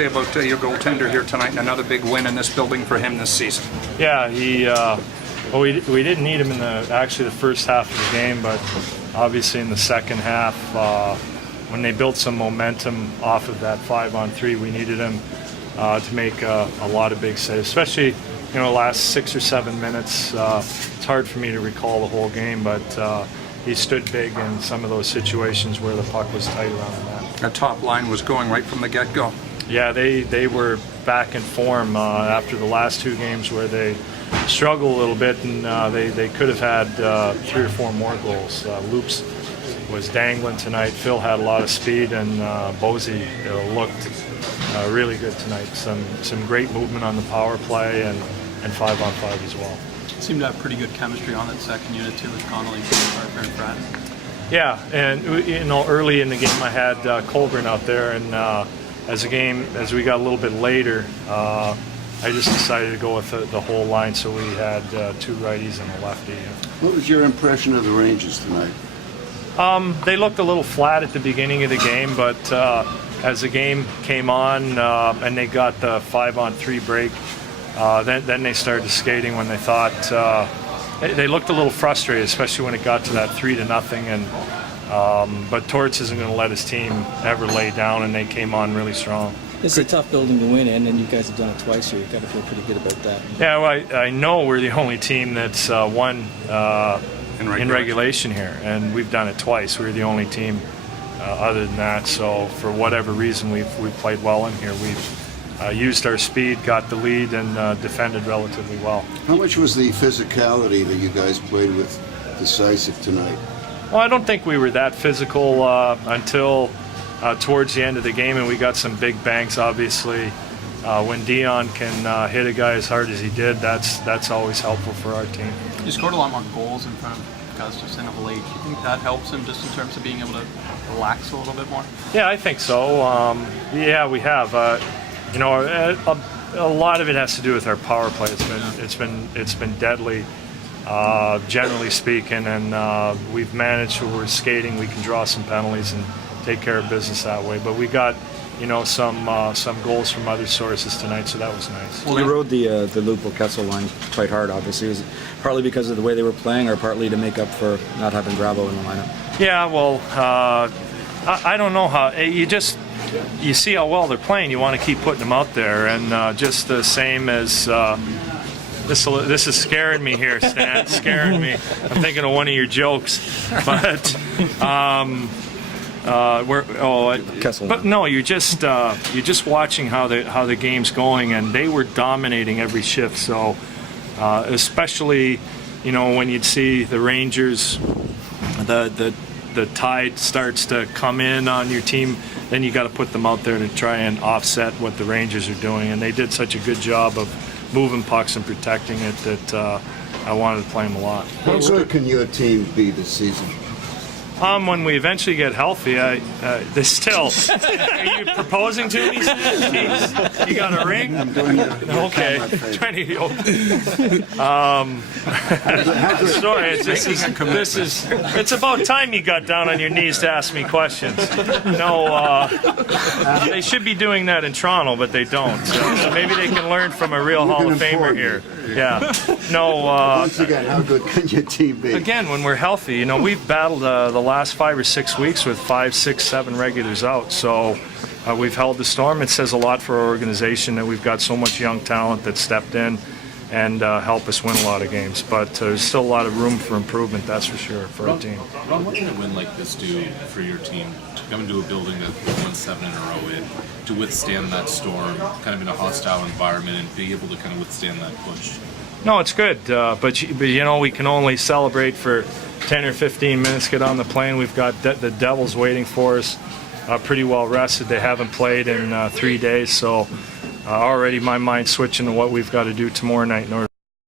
say about your goaltender here tonight and another big win in this building for him this season? Yeah, well, we didn't need him in the first half of the game, but obviously in the second half, when they built some momentum off of that 5-on-3, we needed him to make a lot of big saves, especially last 6 or 7 minutes. It's hard for me to recall the whole game, but he stood big in some of those situations where the puck was tight around the net. The top line was going right from the get-go. Yeah, they were back in form after the last 2 games where they struggled a little bit, and they could have had 3 or 4 more goals. Loops was dangling tonight. Phil had a lot of speed, and Bozy looked really good tonight. Some great movement on the power play and 5-on-5 as well. Seemed to have pretty good chemistry on that second unit too, with Connolly, Harper, and Pratt. Yeah, and early in the game I had Colburn out there, and as we got a little bit later, I just decided to go with the whole line, so we had 2 righties and a lefty. What was your impression of the Rangers tonight? They looked a little flat at the beginning of the game, but as the game came on and they got the 5-on-3 break, then they started skating when they thought they looked a little frustrated, especially when it got to that 3-0. But Torts isn't going to let his team ever lay down, and they came on really strong. It's a tough building to win in, and you guys have done it twice here. You've got to feel pretty good about that. Yeah, well, I know we're the only team that's won in regulation here, and we've done it twice. We're the only team other than that. So for whatever reason, we've played well in here. We've used our speed, got the lead, and defended relatively well. How much was the physicality that you guys played with decisive tonight? Well, I don't think we were that physical until towards the end of the game, and we got some big banks, obviously. When Dion can hit a guy as hard as he did, that's always helpful for our team. You scored a lot more goals in front of Gustafson of late. Do you think that helps him just in terms of being able to relax a little bit more? Yeah, I think so. Yeah, we have. A lot of it has to do with our power play. It's been deadly, generally speaking, and we've managed. When we're skating, we can draw some penalties and take care of business that way. But we got, some goals from other sources tonight, so that was nice. Well, you rode the Lupo-Kessel line quite hard, obviously. Was it partly because of the way they were playing, or partly to make up for not having Grabo in the lineup? Yeah, well, I don't know how you see how well they're playing. You want to keep putting them out there, and just the same as this is scaring me here, Stan. It's scaring me. I'm thinking of one of your jokes, but no, you're just watching how the game's going, and they were dominating every shift. So especially when you'd see the Rangers, the tide starts to come in on your team, then you got to put them out there to try and offset what the Rangers are doing, and they did such a good job of moving pucks and protecting it that I wanted to play them a lot. How good can your team be this season? When we eventually get healthy, they still. Are you proposing to me? Jeez, you got a ring? I'm doing it. Okay. Sorry, it's about time you got down on your knees to ask me questions. No, they should be doing that in Toronto, but they don't. So maybe they can learn from a real Hall of Famer here. Yeah. No. Once again, how good can your team be? Again, when we're healthy, we've battled the last 5 or 6 weeks with 5, 6, 7 regulars out. So we've held the storm. It says a lot for our organization that we've got so much young talent that stepped in and help us win a lot of games. But there's still a lot of room for improvement, that's for sure, for our team. Ron, what can a win like this do for your team to come into a building that won 7 in a row in, to withstand that storm, kind of in a hostile environment, and be able to kind of withstand that push? No, it's good, but we can only celebrate for 10 or 15 minutes, get on the plane. We've got the Devils waiting for us, pretty well rested. They haven't played in 3 days, so already my mind's switching to what we've got to do tomorrow night in order